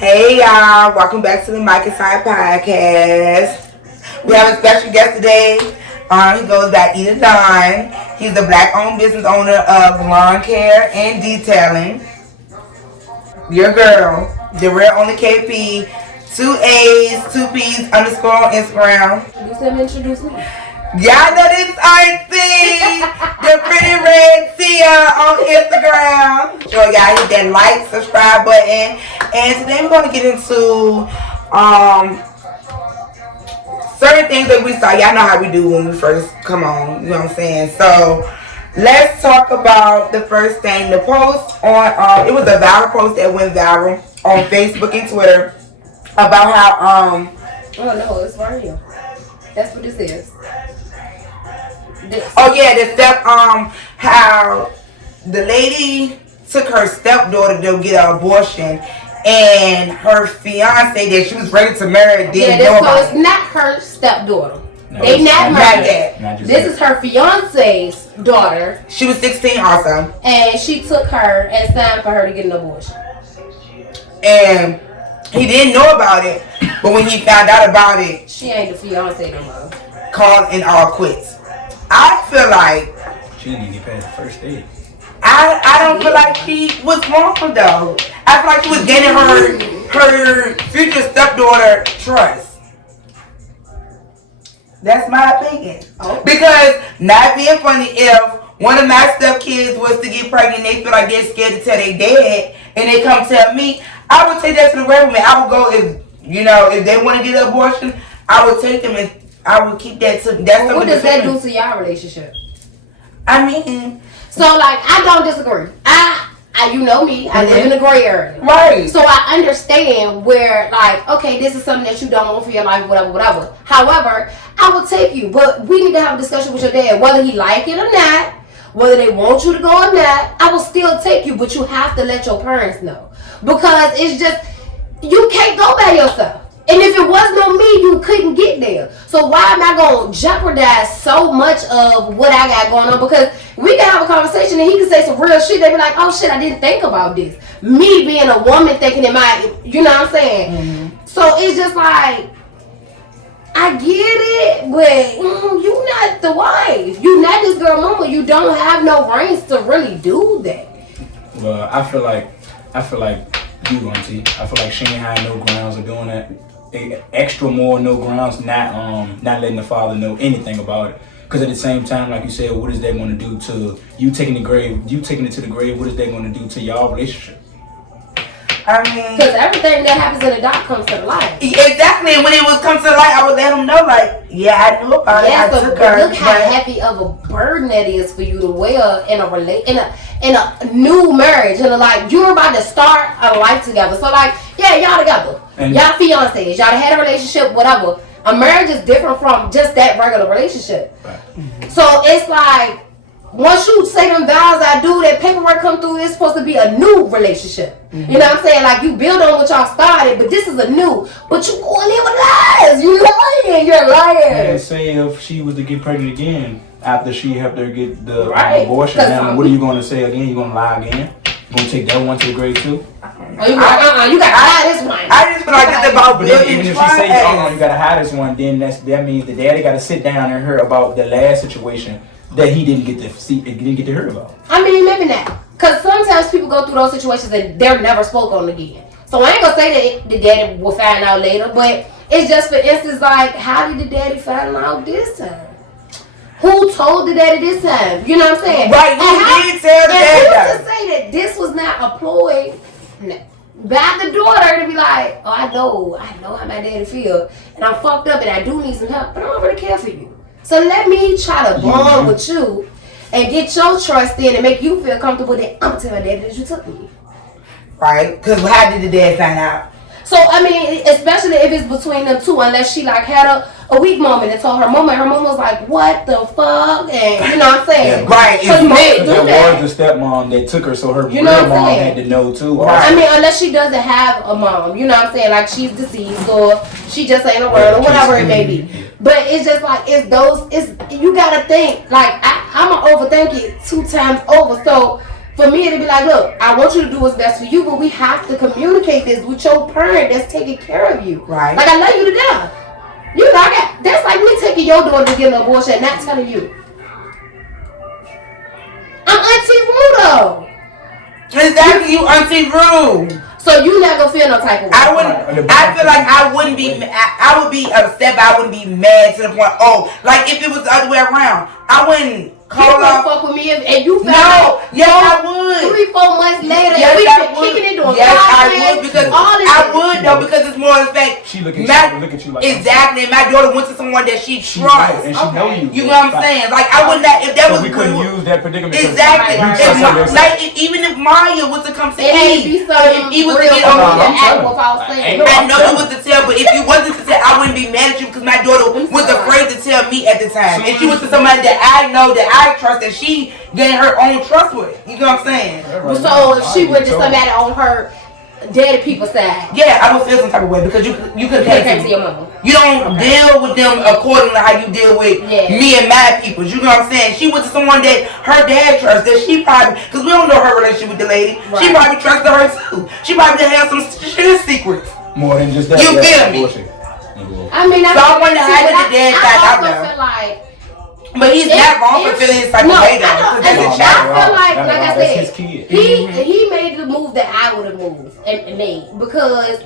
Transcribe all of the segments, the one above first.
Hey y'all, welcome back to the MicIsHot podcast. We have a special guest today. He goes by Edith Don. He's the black-owned business owner of lawn care and detailing. Your girl, the real only KP, 2A's, 2P's underscore on Instagram. You said introduce me. Y'all know this auntie, the pretty red Tia on Instagram. So y'all hit that like, subscribe button. And today we're going to get into certain things that we saw. Y'all know how we do when we first come on. You know what I'm saying? So let's talk about the first thing. The post on, it was a viral post that went viral on Facebook and Twitter about how, Oh no, it's right here. That's what this is. Oh yeah, the step how the lady took her stepdaughter to get an abortion, and her fiance that she was ready to marry didn't know so about it's not her stepdaughter. No, they not married. married. This is her fiance's daughter. She was 16 also, and she took her and signed for her to get an abortion. And he didn't know about it, but when he found out about it, she ain't the fiance no more. Called and all quits. I feel like she didn't get past the first date. I don't feel like she was wrong though. I feel like she was gaining her future stepdaughter trust. That's my opinion. Oh. Because not being funny, if one of my stepkids was to get pregnant, they feel like they're scared to tell their dad, and they come tell me, I would take that to the grave with me. I would go if they want to get an abortion, I would take them and I would keep that to. That's what does that do to y'all relationship? I mean, so like I don't disagree. I you know me, I live in a gray area. Right. So I understand where like, okay, this is something that you don't want for your life, whatever. However, I will take you, but we need to have a discussion with your dad, whether he like it or not, whether they want you to go or not. I will still take you, but you have to let your parents know, because it's just you can't go by yourself. And if it was no me, you couldn't get there. So why am I going to jeopardize so much of what I got going on? Because we can have a conversation and he can say some real shit. They be like, oh shit, I didn't think about this. Me being a woman thinking it might, you know what I'm saying? Mm-hmm. So it's just like, I get it, but you not the wife. You not this girl mama. You don't have no reins to really do that. Well, I feel like you, auntie. I feel like she ain't had no grounds of doing that. Extra more no grounds, not letting the father know anything about it. Because at the same time, like you said, what is that going to do to you taking it to the grave? What is that going to do to y'all relationship? I mean, because everything that happens in the dark comes to the light. Exactly, and when it was come to the light, I would let him know, like, yeah, I knew about it. I took her. Look how heavy of a burden that is for you to wear in a new marriage, and like you're about to start a life together. So like, yeah, y'all together, and y'all fiancés, y'all had a relationship, whatever. A marriage is different from just that regular relationship. Right. Mm-hmm. So it's like, once you say them vows I do, that paperwork come through, it's supposed to be a new relationship. Mm-hmm. You know what I'm saying? Like you build on what y'all started, but this is a new. But you going in with lies. You're lying. And say if she was to get pregnant again after she helped her get the abortion, now what are you going to say again? You going to lie again? You going to take that one to the grave too? You got to hide this one. I just feel like it's about building even if she say, you got to hide this one, then that means the daddy got to sit down and hear about the last situation that he didn't get to see, didn't get to hear about. I mean, maybe not. Because sometimes people go through those situations and they're never spoke on again. So I ain't going to say that the daddy will find out later, but it's just for instance, like, how did the daddy find out this time? Who told the daddy this time? You know what I'm saying? Right, who did tell the daddy? And who's to say that this was not a ploy by the daughter to be like, oh, I know how my daddy feel, and I'm fucked up and I do need some help, but I don't really care for you. So let me try to bond with you and get your trust in and make you feel comfortable that I'm telling my daddy that you took me. Right? Because how did the dad find out? So, I mean, especially if it's between them two, unless she like had a weak moment and told her mama was like, what the fuck? And you know what I'm saying? Yeah, right. That was the stepmom that took her, so her real mom had to know too. Right. I mean, unless she doesn't have a mom, you know what I'm saying? Like she's deceased or she just ain't around or whatever it may be. But it's just like, you gotta think, like, I'm gonna overthink it 2 times over. So for me, it'd be like, look, I want you to do what's best for you, but we have to communicate this with your parent that's taking care of you. Right. Like, I love you to death. You know, that's like me taking your daughter to get an abortion and not telling you. I'm Auntie Rudo. Exactly, you Auntie Rude. So you not gonna feel no type of way. I feel like I wouldn't be. I would be upset, but I wouldn't be mad to the point. Oh, like if it was the other way around, I wouldn't call you up. fuck with me and you felt No, like, yes I would. 3-4 months later, Yes, we I been would. kicking it doing Yes, I podcasts, would because all this I shit. would though because it's more the fact. She look at you like exactly. And my daughter went to someone that she trusts. and she know you. You know what I'm saying? Like I would not if that was we couldn't use that predicament. exactly. Even if Maya was to come to it had to be something he was to real get on to me. act what I was saying. I know you was to tell, but if you wasn't to tell, I wouldn't be mad at you because my daughter was afraid to tell me at the time. And she was to somebody that I know, that I trust, that she gained her own trust with. You know what I'm saying? So if she went to somebody on her daddy people's side, yeah, I would feel some type of way because you could pay attention to your mama. You don't deal with them according to how you deal with me and my people. You know what I'm saying? She went to someone that her dad trusts, that she probably, because we don't know her relationship with the lady, she probably trusted her too. She probably have some secrets. More than just that. You feel me? I mean, so I wonder how did the dad find out though. Feel like, but he's not wrong for feeling his type of way though. I feel like I said, his kid. he made the move that I would have moved and made because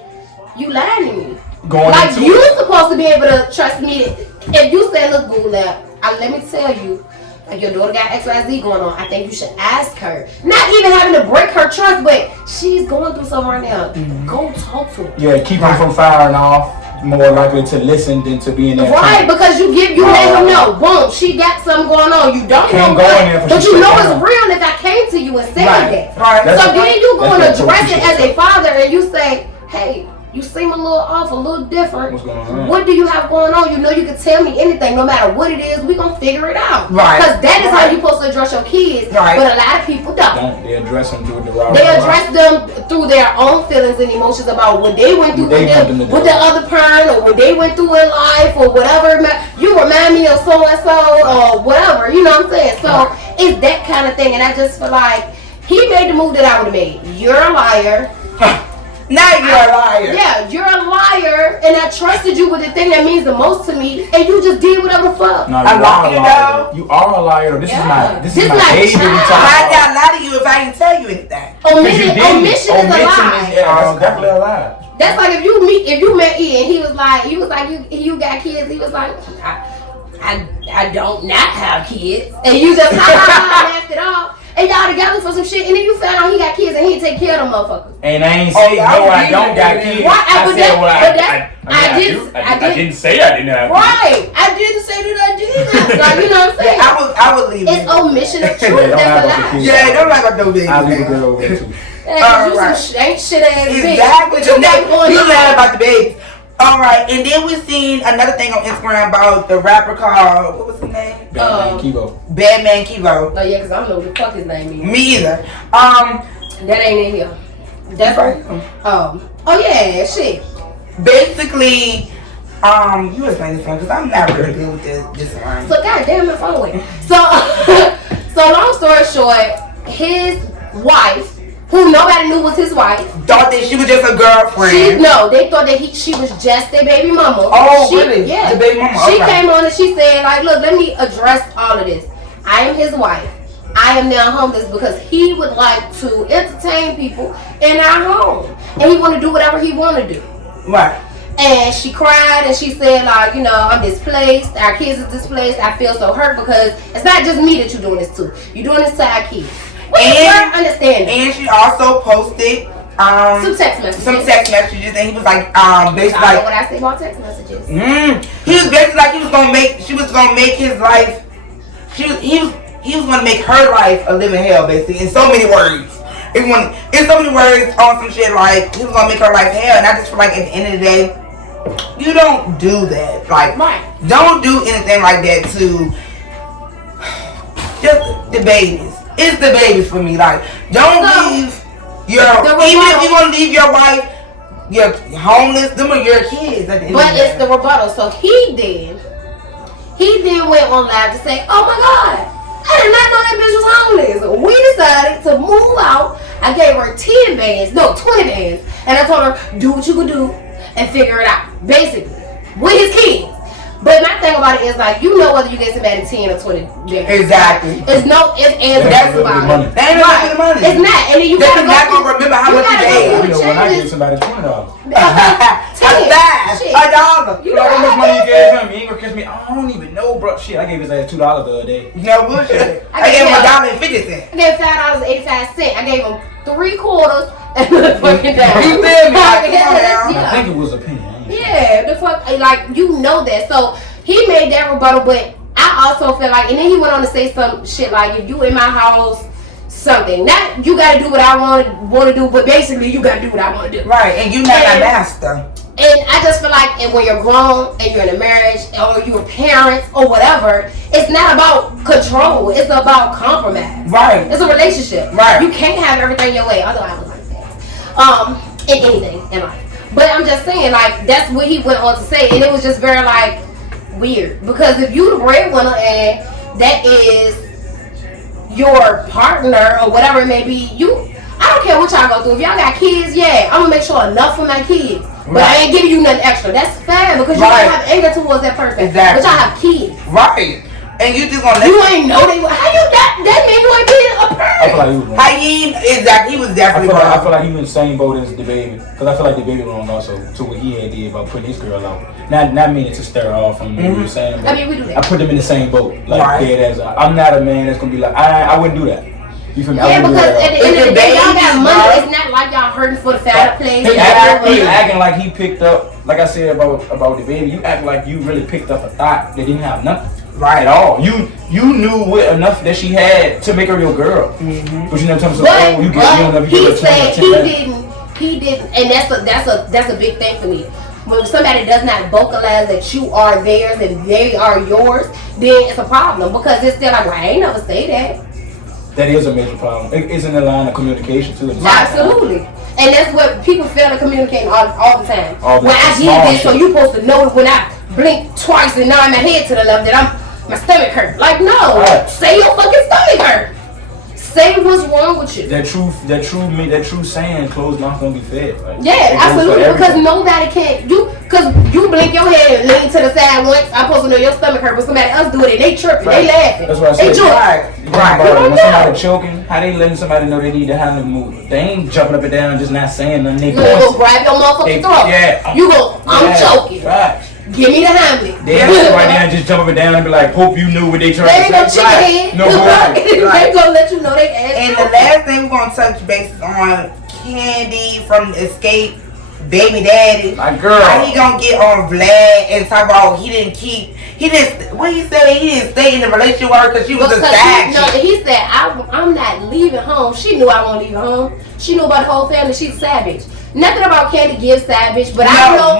you lied to me. Like you supposed to be able to trust me. If you say, look, Gula, let me tell you, like your daughter got XYZ going on, I think you should ask her. Not even having to break her trust, but she's going through something right now. Go talk to her. Yeah, keep her from firing off. More likely to listen than to be in that. Right, because you let him know, boom, she got something going on. You don't know what, but you know it's real if I came to you and said that. Right. So then you go and address it as a father and you say, hey, you seem a little off, a little different. What's going on? What do you have going on? You know you can tell me anything, no matter what it is, we gonna figure it out. Right. Because that is how you're supposed to address your kids. Right. But a lot of people don't. They address them through the right. They address them through their own feelings and emotions about what they went through with the other parent or what they went through in life or whatever. You remind me of so and so or whatever. You know what I'm saying? So it's that kind of thing, and I just feel like he made the move that I would have made. You're a liar. Now you're a liar. Yeah, you're a liar, and I trusted you with the thing that means the most to me, and you just did whatever the fuck. No, you are a liar. You are a liar. This is my baby. Why did I lie to you if I didn't tell you anything? Omission is a lie. Yeah, definitely a lie. That's like if you met Ian, he was like you got kids. He was like, I don't not have kids, and you just laughed it off. And y'all together for some shit, and then you found out he got kids and he take care of them motherfuckers. And I ain't say I don't got kids. I didn't say I didn't have kids. Right, I didn't say that I did. Like, you know what I'm saying? I would leave. It's omission of truth. That's a lie. Yeah, don't like about no baby. I'll leave a girl over there too. Ain't shit ass bitch. Exactly. You lying about the baby. All right, and then we seen another thing on Instagram about the rapper called, what was his name? Badman Kivo. Badman Kivo. Oh yeah, because I don't know what the fuck his name is. Me either. That ain't in here. That's right. Oh yeah, shit. Basically, you explain this one because I'm not really good with this one. So goddamn it, phone away. So long story short, his wife, who nobody knew was his wife, thought that she was just a girlfriend. They thought that she was just their baby mama. Oh, really? Yeah. The baby mama. She came on and she said, like, look, let me address all of this. I am his wife. I am now homeless because he would like to entertain people in our home. And he want to do whatever he want to do. Right. And she cried and she said, like, you know, I'm displaced. Our kids are displaced. I feel so hurt because it's not just me that you're doing this to. You're doing this to our kids. And she also posted some text messages. And he was like, basically I know what I say about text messages. He was basically like she was gonna make his life. He was gonna make her life a living hell, basically, in so many words. In so many words on some shit like he was gonna make her life hell. And I just feel like at the end of the day, you don't do that. Like, don't do anything like that to just the babies. It's the babies for me. Like, don't leave your even if you want to leave your wife, you're homeless. Them are your kids. But it's the rebuttal. So he then went on live to say, "Oh my God, I did not know that bitch was homeless. We decided to move out. I gave her 20 bands, and I told her, do what you could do and figure it out. Basically, with his kids. But my thing about it is like, you know whether you get somebody 10 or 20 bands. Exactly. It's no ifs, ands, or buts about it. They ain't right. The money. It's not. And then you gotta not gonna remember how much you gave. You know, when I gave somebody $20. $1. You know how much money you gave him? You ain't gonna catch me. I don't even know, bro. Shit, I gave his ass $2 the other day. No bullshit. I gave him $1.50. I gave $5.85. I gave him 3/4 and the fucking down. You feel me? Like, come on now. I think it was a penny. Yeah, the fuck, like, you know that. So he made that rebuttal, but I also feel like, and then he went on to say some shit like, if you in my house, something. Not you gotta do what I want to do, but basically you gotta do what I want to do. Right, and you not my master. And I just feel like, and when you're grown and you're in a marriage or you're parents or whatever, it's not about control. It's about compromise. Right. It's a relationship. Right. You can't have everything your way. Although I don't like that. In anything in life. But I'm just saying, like, that's what he went on to say, and it was just very like weird. Because if you the breadwinner and that is your partner or whatever it may be, I don't care what y'all go through. If y'all got kids, yeah, I'm gonna make sure enough for my kids. But I ain't giving you nothing extra. That's fine because you don't have anger towards that person. Exactly. But y'all have kids. Right. And you just gonna you ain't know they how you that mean you ain't being a parent. I feel like he was wrong. Exactly, he was definitely wrong. I feel like he was in the same boat as the baby. Because I feel like the baby wrong also to what he had did about putting his girl out. Not meaning to stir her off from what you were saying. But I mean, we do that. I put them in the same boat. Like dead as I'm not a man that's gonna be like I wouldn't do that. You feel me? Yeah, because at the end of the day, y'all got money. It's not like y'all hurting for the fatter place. He acting like he picked up, like I said about the baby. You act like you really picked up a thought that didn't have nothing. Right at all. You knew enough that she had to make her your girl. Mm-hmm. But you know what I'm saying? You don't know if you he said he didn't, and that's a big thing for me. When somebody does not vocalize that you are theirs and they are yours, then it's a problem because it's still like, well, I ain't never say that. That is a major problem. It's in the line of communication too. Absolutely. And that's what people fail to communicate all the time. When I did this, so you supposed to know it when I blink twice and nod my head to the left that my stomach hurt. Like, no. Right. Say your fucking stomach hurt. Say what's wrong with you. That true saying, closed mouth don't be fed. Like, yeah, absolutely. Because nobody can because you blink your head and lean to the side once. I'm supposed to know your stomach hurt, but somebody else do it and they tripping, they laughing. That's what I said. They joking. Right. When somebody choking, how they letting somebody know they need to have them move? They ain't jumping up and down, just not saying nothing. They go grab your motherfucking throat. Yeah. You go, I'm choking. Right. Give me the Heimlich. They ain't right there and just jump up and down and be like, hope you knew what they trying to say. They ain't gonna chicken head. No bullshit. They gonna let you know they ass. And the last thing we're gonna touch bases on Candy from Escape, baby daddy. My girl. How he gonna get on Vlad and talk about he didn't what he say? He didn't stay in the relationship with her because she was a side chick. He said, I'm not leaving home. She knew I wasn't leaving home. She knew about the whole family. She's a side bitch. Nothing about Candy gives side bitch, but I don't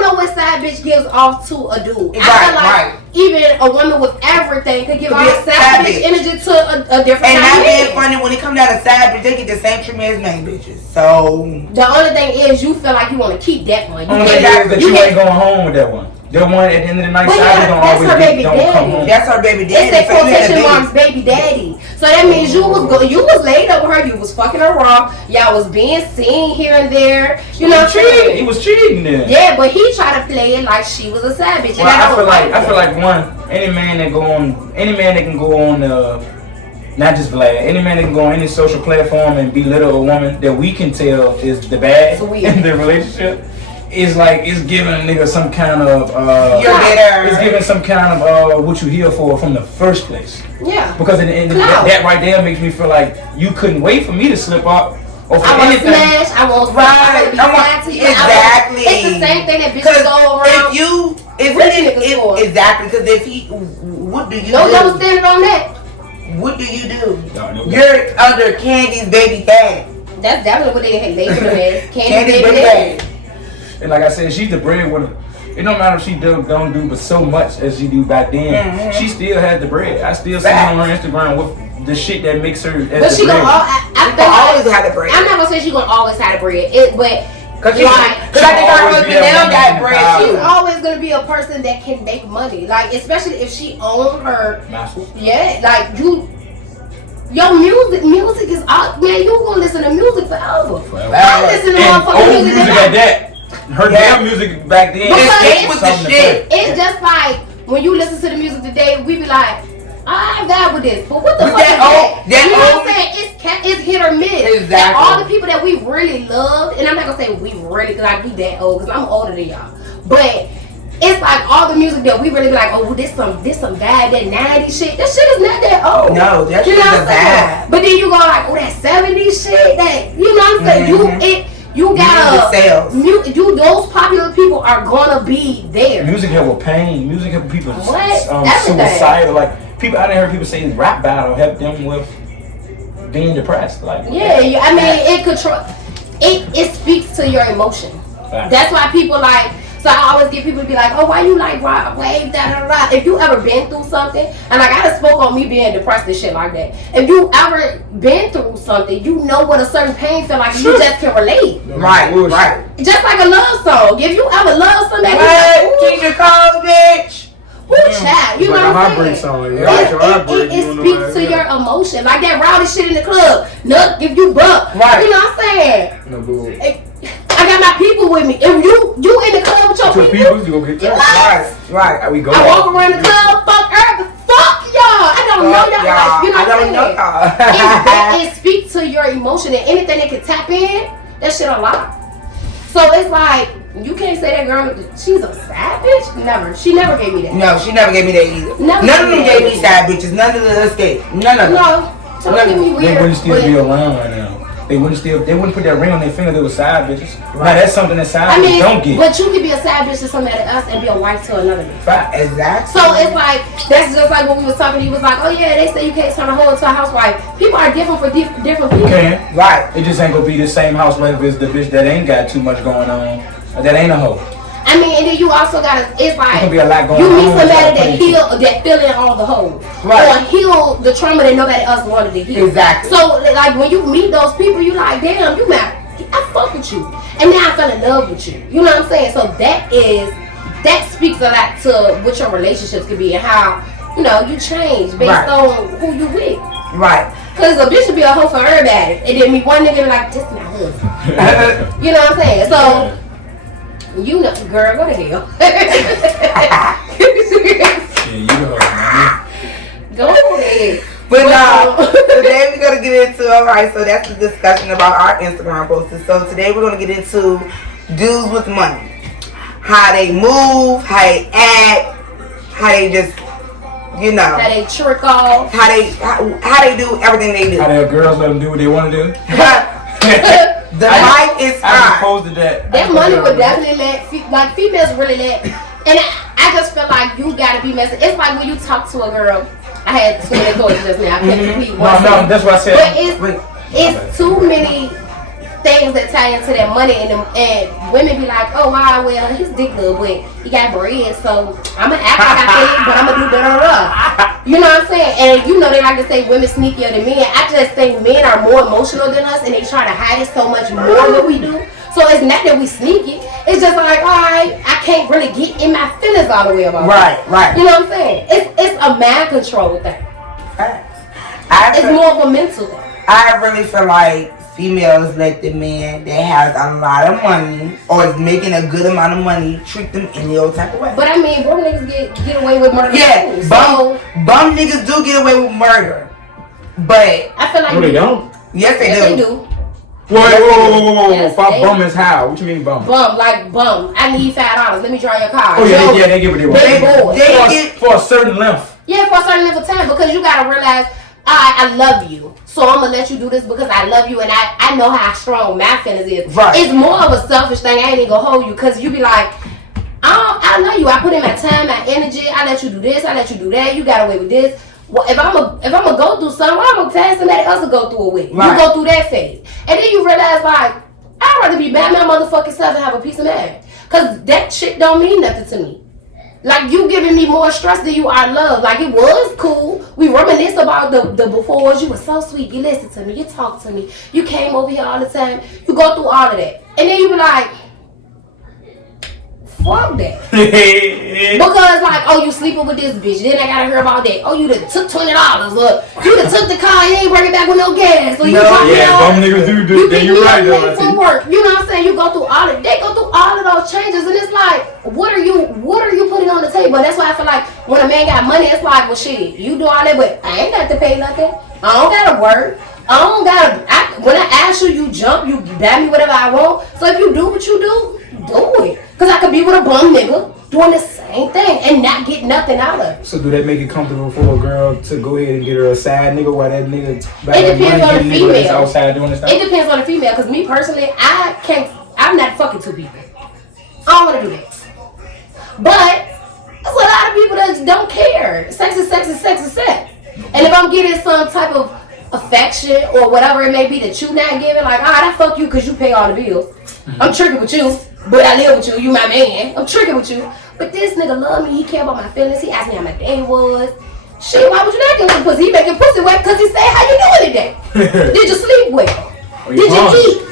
know what side bitch gives off to a dude. I feel like even a woman with everything could give off side bitch energy to a different and not being funny, when it comes down to side bitch, they get the same treatment as main bitches. So the only thing is you feel like you want to keep that one. You ain't going home with that one. The one at the end of the night, that's her baby daddy. That's her baby daddy. It's that quotation marks baby daddy. So that means you was laid up with her. You was fucking her raw. Y'all was being seen here and there. You know, cheating. He was cheating then. Yeah, but he tried to play it like she was a savage. Well, I feel like any man that can go on not just Vlad, any man that can go on any social platform and belittle a woman that we can tell is the bad in the relationship. It's like it's giving a nigga some kind of you're bitter. It's giving some kind of what you here for from the first place. Yeah. Because that right there makes me feel like you couldn't wait for me to slip up or for anything. Smash, I want exactly. It's the same thing that bitches go around. Exactly, because if he, what do you do? No double standard on that. What do you do? No, you're under Candy's baby daddy. That's definitely what they put him as. Candy's baby daddy. And like I said, she's the breadwinner. It don't matter if she don't do but so much as she do back then. Mm-hmm. She still has the bread. I still see her on her Instagram with the shit that makes her as but the she bread. I always have the bread. I'm not gonna say she's gonna always have the bread. But Cause I think her husband now got bread. She's always gonna be a person that can make money. Like, especially if she owns her. Master. Yeah, like your music is out, man. You gonna listen to music forever. I listen to motherfucking music like that. Her damn music back then. It was the shit. It's just like when you listen to the music today, we be like, I vibe with this, but what the fuck is that? You know what I'm saying? It's hit or miss. Exactly. And all the people that we really loved, and I'm not gonna say we really, cause I be that old, cause I'm older than y'all. But it's like all the music that we really be like, oh, this some bad, that 90s shit. That shit is not that old. No, that shit is bad. But then you go like, oh, that 70s shit, that, you know what I'm saying? You gotta, those popular people are gonna be there. Music help with pain. Music help people Everything. suicidal. Like people, I done heard people say rap battle help them with being depressed. Like I mean, it speaks to your emotion. Right. That's why people like. So I always get people to be like, oh, why you like rock, wave, da da da. If you ever been through something, and like I just spoke on me being depressed and shit like that. If you ever been through something, you know what a certain pain feel like. You just can relate. Right. Just like a love song. If you ever love somebody, Keisha Cole, bitch. Woo, child. You know what I'm saying? It speaks to your emotion. Like that rowdy shit in the club. Look, if you bump. Right. You know what I'm saying? No bull. I got my people with me. If you in the club with your people, you gonna get that. Right. We go. I walk around the club, fuck Earth, fuck y'all. I don't know y'all. Like, you know what I'm saying? It speaks to your emotion, and anything that can tap in, that shit unlock. So it's like, you can't say that girl, she's a sad bitch. Never. She never gave me that. No, she never gave me that either. None of them gave me sad bitches. None of them escaped. None of them. No. So don't get me weird. They wouldn't still be around right now. They wouldn't put that ring on their finger. They were side bitches. Right. Now that's something that side bitches don't get. But you could be a side bitch to somebody else and be a wife to another bitch. Exactly. So it's like, that's just like when we was talking, he was like, oh yeah, they say you can't turn a hoe into a housewife. People are different for different people. You can. Right. It just ain't gonna be the same housewife as the bitch that ain't got too much going on. That ain't a hoe. I mean, and then you also gotta, it's like, be a lot going you on meet somebody that fill in all the holes. Right. Or heal the trauma that nobody else wanted to heal. Exactly. So, like, when you meet those people, you like, damn, you mad. I fuck with you. And now I fell in love with you. You know what I'm saying? So that speaks a lot to what your relationships could be and how, you know, you change based on who you with. Right. Because a bitch should be a hoe for everybody. And then me one nigga be like, this not husband. You know what I'm saying? So, you know, girl, go to hell. You know, man. Go ahead. But today we're gonna get into, alright, so that's the discussion about our Instagram posts. So today we're gonna get into dudes with money. How they move, how they act, how they just, you know, how they trick off, how they do everything they do. How their girls let them do what they want to do. The mic is I opposed to that. That money would definitely let, females really let, and I just feel like you gotta be messy. It's like when you talk to a girl. I had so many thoughts just now. I couldn't repeat one. No, that's what I said. But it's too many things that tie into that money, and women be like, oh wow, well he's dick good, but he got bread, so I'ma act like I feel it, but I'ma do better. You know what I'm saying? And you know they like to say women sneakier than men. I just think men are more emotional than us, and they try to hide it so much more than we do. So it's not that we sneaky. It's just like, alright, I can't really get in my feelings all the way about it. Right. You know what I'm saying? It's a mind control thing. It's more of a mental thing. I really feel like females let the man that has a lot of money or is making a good amount of money treat them any old type of way. But I mean, bum niggas get away with murder. Yeah, bum niggas do get away with murder. But I feel like no, they don't. Yes, they do. Whoa. Yes, bum is how? What you mean bum? Bum. I need $5. Let me draw your card. Oh yeah, they give what they want. They for a certain length. Yeah, for a certain length of time, because you gotta realize, I love you, so I'm gonna let you do this because I love you and I know how strong my feelings is. Right. It's more of a selfish thing. I ain't even gonna hold you because you be like, I love you. I put in my time, my energy. I let you do this. I let you do that. You got away with this. Well, if I'm gonna go through something, I'm gonna tell somebody else to go through it with. Right. You go through that phase, and then you realize like, I'd rather be bad my motherfucking self and have a piece of mind, cause that shit don't mean nothing to me. Like, you giving me more stress than you are love. Like, it was cool. We reminisce about the befores. You were so sweet. You listened to me. You talked to me. You came over here all the time. You go through all of that. And then you be like, fuck that. Because, like, oh, you sleeping with this bitch. Then I gotta hear about that. Oh, you done took $20. Look, you done took the car. You ain't bringing back with no gas. So you some niggas do that. You're right, though. From work. You know what I'm saying? You go through all of they go through all of those changes, and it's like, what are you putting on the table? And that's why I feel like when a man got money, it's like, well, shit, you do all that, but I ain't got to pay nothing. I don't gotta work. I don't gotta. When I ask you, you jump. You buy me whatever I want. So if you do what you do it. Cause I could be with a bum nigga doing the same thing and not get nothing out of it. So do that make it comfortable for a girl to go ahead and get her a side nigga while that nigga it depends on the female. Outside doing this stuff? It depends on the female. Cause me personally, I'm not fucking two people. I don't want to do that. But there's a lot of people that don't care. Sex is sex is sex is sex. And if I'm getting some type of affection or whatever it may be that you not giving, like, I fuck you cause you pay all the bills. I'm tricking with you. But I live with you, you my man. I'm tricking with you. But this nigga love me, he care about my feelings. He asked me how my day was. Shit, why would you not get with pussy? He making pussy wet because he said, how you doing today? Did you sleep well? Did you eat?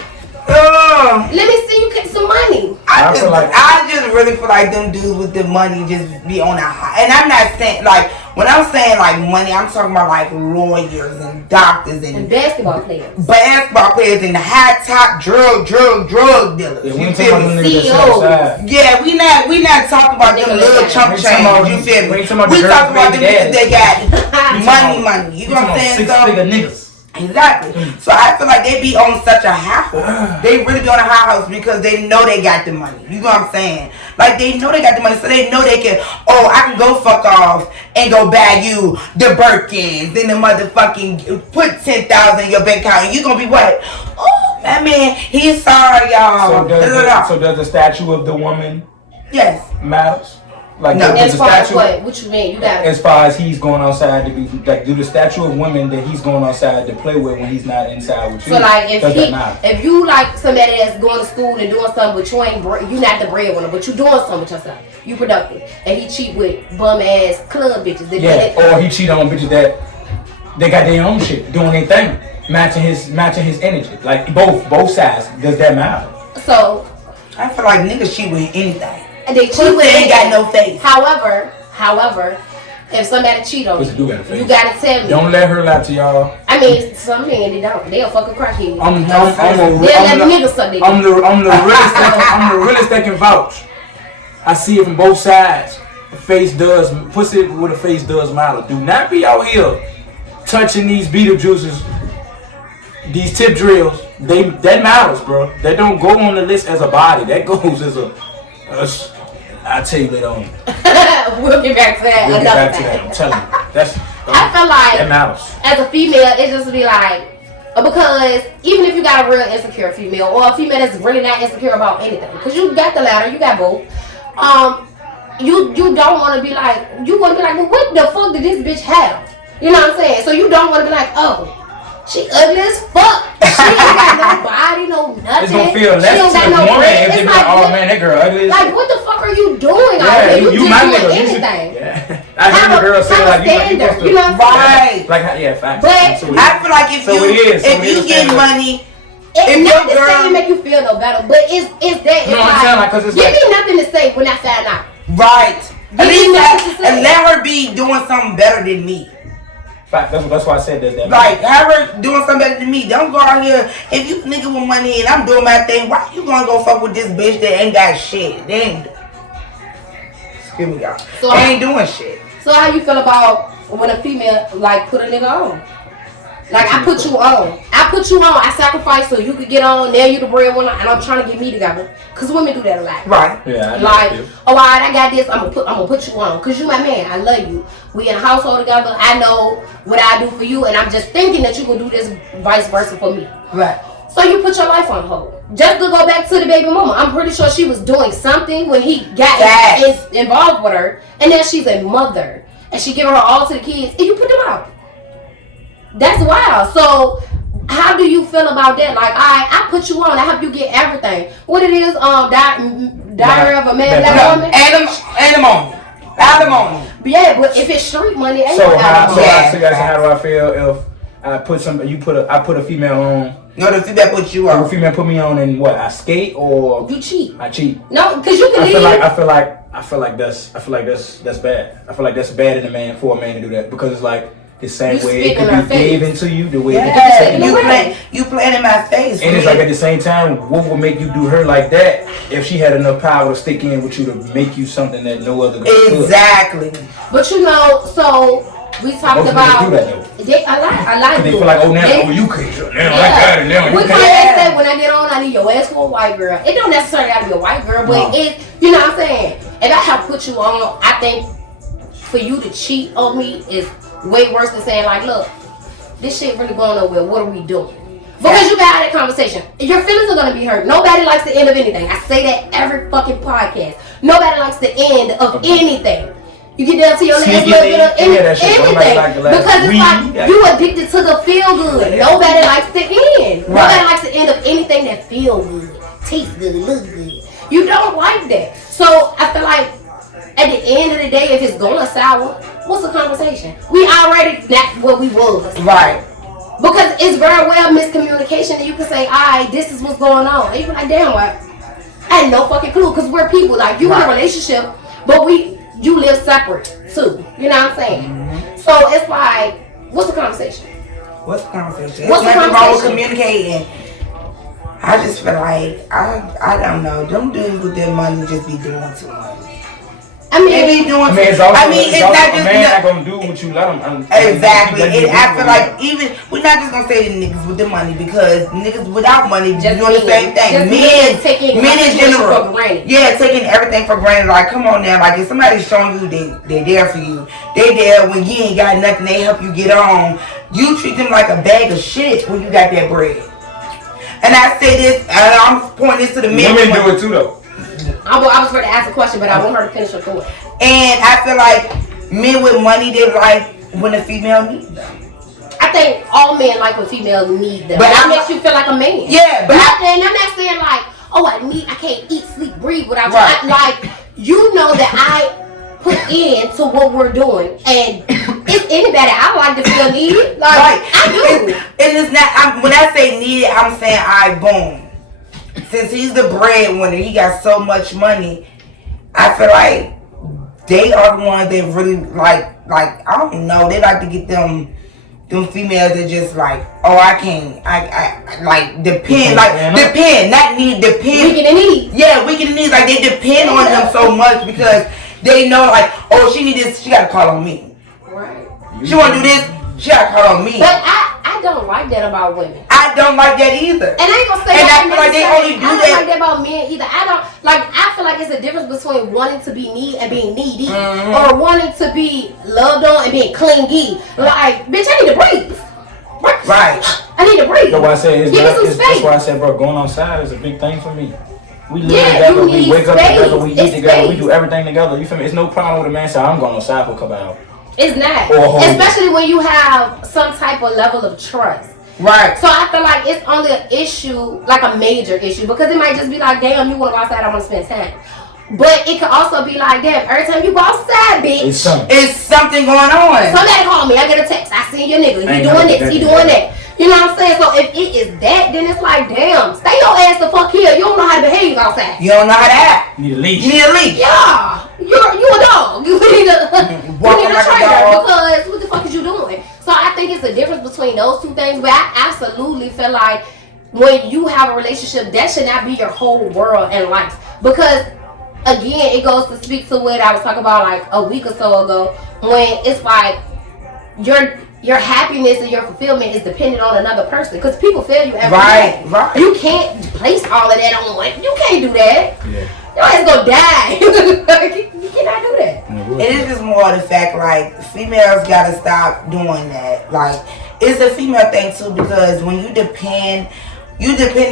Let me see you get some money. I just really feel like them dudes with the money just be on a high. And I'm not saying, like, when I'm saying, like, money, I'm talking about, like, lawyers and doctors and basketball players. Basketball players and the high top drug dealers. Yeah, you feel me? CEOs. Yeah, we not talking about them little chunk change. You feel me? We talking about them niggas that got money. You know what I'm saying? Six-figure niggas. Exactly. So I feel like they be on such a high horse. They really be on a high horse because they know they got the money. You know what I'm saying? Like, they know they got the money, so they know they can, I can go fuck off and go buy you the Birkins, then the motherfucking put 10,000 in your bank account, and you gonna be what? Oh, that man, he's sorry, y'all. So does the statue of the woman matters? Like, no. As far as what you mean? You got as far as he's going outside to be like, do the statue of women that he's going outside to play with when he's not inside with you? So like, if you like somebody that's going to school and doing something, but you not the breadwinner, but you doing something with yourself, you productive, and he cheat with bum ass club bitches. Or he cheat on bitches that they got their own shit, doing their thing, matching his energy. Like both sides. Does that matter? So I feel like niggas cheat with anything. And they cheat with ain't got no face. However, if somebody cheat on you, you gotta tell me. Don't let her lie to y'all. I mean, some men they don't. They a fucking crackhead. I'm the realest that can vouch. I see it from both sides. Pussy with a face does matter. Do not be out here touching these Beetlejuices, these tip drills. That matters, bro. That don't go on the list as a body. That goes as a. I'll tell you later on. We'll get back to that. I'm telling you. I feel like that matters. As a female, it just be like, because even if you got a real insecure female or a female that's really not insecure about anything, because you got the latter, you got both. You don't want to be like, you want to be like, well, what the fuck did this bitch have? You know what I'm saying? So you don't want to be like, oh, she ugly as fuck. She ain't got no body, no nothing. It's gonna feel less to the woman if they be like, oh man, that girl ugly. Like, what the fuck are you doing out here? You just doing anything. I heard the girl say like, you know what I'm saying? Like, facts. But I feel like if you get money, it's not to say to make you feel no better, but it's that. No, I'm saying like, cause it's give me nothing to say when I found out. Right. At least and let her be doing something better than me. Fact. That's why I said that. Like, have her doing something better than me. Don't go out here. If you nigga with money and I'm doing my thing, why you gonna go fuck with this bitch that ain't got shit? They ain't. Excuse me, y'all. So they ain't doing shit. So how you feel about when a female like put a nigga on? Like, I put you on. I sacrificed so you could get on. Now you the breadwinner, and I'm trying to get me together. Cause women do that a lot. Right. Yeah. Like, oh, alright, I got this. I'm gonna put you on. Cause you my man. I love you. We in a household together. I know what I do for you, and I'm just thinking that you can do this vice versa for me. Right. So you put your life on hold. Just to go back to the baby mama. I'm pretty sure she was doing something when he got involved with her, and now she's a mother, and she giving her all to the kids, and you put them out. That's wild. So how do you feel about that? Like, I put you on. I help you get everything. What it is, Diary of a Man, Black Woman. Animal. Alimony. Yeah, but if it's street money, ain't So no how alimony. how do I feel if I put I put a female on? No, the female put you A on. female put me on and what? I skate or You cheat. I cheat. No, because you can I leave. feel like that's bad. I feel like that's bad for a man to do that because it's like the same You way spit it in could her be face. given to you, the way it could be Yeah, taken away. you playing in my face. And it's like at the same time, what would make you do her like that if she had enough power to stick in with you to make you something that no other girl could? Exactly. But you know, so we talked Most about. niggas do that, though. I like They doing feel like, oh, now, it. oh, you can't. Now I got it. Now you We can't. kind of say when I get on, I need your ass for a white girl. It don't necessarily have to be a white girl, but it, you know what I'm saying? If I have put you on, I think for you to cheat on me is way worse than saying like, look, this shit really going nowhere. What are we doing? Because you can have that conversation. Your feelings are gonna be hurt. Nobody likes the end of anything. I say that every fucking podcast. Nobody likes the end of anything. You get down to your last little bit of anything. Because it's like you addicted to the feel good. Nobody likes the end. Nobody likes the end of anything that feel good, taste good, look good. You don't like that. So I feel like at the end of the day, if it's going sour, what's the conversation? We already not what we was. Right. Because it's very well miscommunication and you can say, alright, this is what's going on. And you be like, damn, what? I had no fucking clue because we're people. Like, you in a relationship, but you live separate too. You know what I'm saying? Mm-hmm. So it's like, what's the conversation? What's the conversation? What's the nothing wrong with conversation? communicating. I just feel like, I don't know. Them dudes with their money just be doing too much. I mean, They be doing it's too also, it's not a just man not gonna do what you let him. Exactly. I feel like even we're not just gonna say the niggas with the money because niggas without money just doing the same thing. Men in general, yeah, taking everything for granted. Like, come on now, like if somebody's showing you they're there for you, they there when you ain't got nothing. They help you get on. You treat them like a bag of shit when you got that bread. And I say this, and I'm pointing this to the men. Women do it too though. I was ready to ask a question, but I want her to finish her thought. And I feel like men with money, they like when a female needs them. I think all men like when females need them. But that makes you feel like a man. Yeah, but and I'm not saying like, oh, I can't eat, sleep, breathe without you. Like, you know that I put into what we're doing, and if anybody, I like to feel needed. Like, I do. And it's not. When I say needed, I'm saying boom. Since he's the breadwinner, he got so much money. I feel like they are the ones that really like I don't know. They like to get them females that just like, oh, I can't. I like depend, not need, depend. We get a need. Yeah, we get a need. Like they depend on them so much because they know like, oh, she need this. She gotta call on me. Right. She wanna do this. She gotta call on me. But I don't like that about women. I don't like that either. And I ain't gonna say and that. I feel like they only do I don't that. like that about men either. I feel like it's a difference between wanting to be needy and being needy, or wanting to be loved on and being clingy. Like, bitch, I need to breathe. Right. I need to breathe. That's why I said that's why I said, bro, going outside is a big thing for me. We live Yeah, together, you we need wake up space. together, we eat It's together, we space. do everything together. You feel me? It's no problem with a man saying, I'm going outside for a couple hours. It's not. Or a whole Especially when you have some type of level of trust. Right. So I feel like it's only an issue, like a major issue, because it might just be like, damn, you want to go outside, I want to spend time. But it could also be like, damn, every time you go outside, bitch, It's something going on. somebody call me, I get a text, I see your nigga, he Ain't doing no this, he doing that. You know what I'm saying? So if it is that, then it's like, damn, stay your ass the fuck here. You don't know how to behave outside. You don't know how to act. You need a leash. You need a leash. Yeah, you a dog. You need a Walking like a trainer dog. because what the fuck is you doing? So I think it's a difference between those two things. But I absolutely feel like when you have a relationship, that should not be your whole world and life. Because again, it goes to speak to what I was talking about like a week or so ago, when it's like your happiness and your fulfillment is dependent on another person, because people fail you every day. Right. You can't place all of that on one. You can't do that. Yeah. Your ass gonna die. You cannot do that. And it's just more the fact like females gotta stop doing that. Like it's a female thing too, because when you depending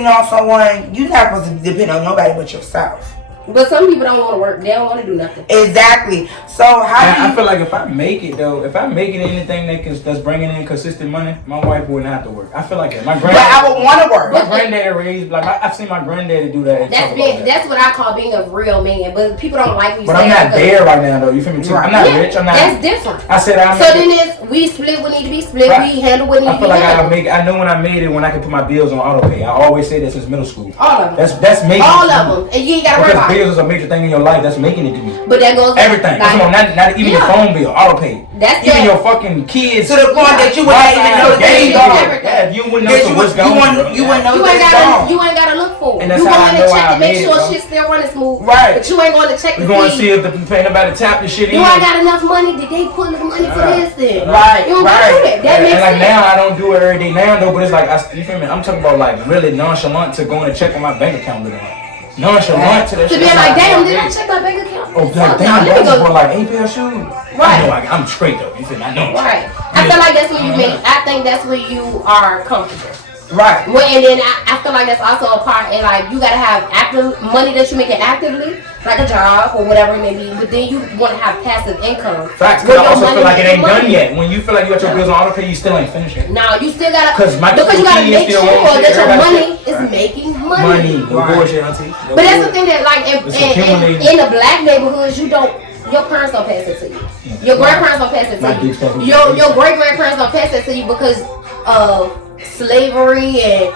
on someone, you're not supposed to depend on nobody but yourself. But some people don't want to work. They don't want to do nothing. Exactly. So how do you... I feel like if I make it though, if I make it anything that's bringing in consistent money, my wife wouldn't have to work. I feel like that. My But I would want to work. My granddaddy raised like I've seen my granddaddy do that. That's what I call being a real man. But people don't like me. But I'm not there right now though. You feel me? Too? I'm not rich. I'm not. That's different. I said I'm. So then it's we split what need to be split. Right. We handle what need to be I feel like handled. I know when I made it when I can put my bills on auto pay. I always say that since middle school. All of them. That's making all of them, and you ain't gotta worry about it. Bills is a major thing in your life. That's making it to me. But that goes everything. Like, not even your phone bill, auto pay. That's even that. your fucking kids. To the point that you wouldn't even know that you wouldn't know what's going on. You wouldn't know that you ain't gotta look for it. And that's you how going I know to check I to make made sure it, shit's still running smooth. Right. But you ain't going to check We're to going to see if anybody tap the shit in. You ain't got enough money. Did they pull the money for this then? Right. You don't gotta do that. That makes like sense. now I don't do it every day now though, but it's like you feel me? I'm talking about like really nonchalant to going to check on my bank account with them. Nonchalant to that shit. To be like, damn, did I check my bank account? Oh, damn, that was for like 8 pair of shoes. Right. I know, I'm straight though. You feel me? I know. Right. I feel like that's when you make. I think that's when you are comfortable. Right. Well, and then I feel like that's also a part, and like you gotta have active money that you making actively, like a job or whatever it may be. But then you want to have passive income. Facts. Because I also feel like it ain't done yet. When you feel like you got your bills on auto pay, you still ain't finished it. No, you still gotta. Because you gotta make sure that your money is making money. But that's the thing that like in the black neighborhoods, you don't. Your parents don't pass it to you. Your grandparents don't pass it to you. Your great grandparents don't pass it to you because of slavery and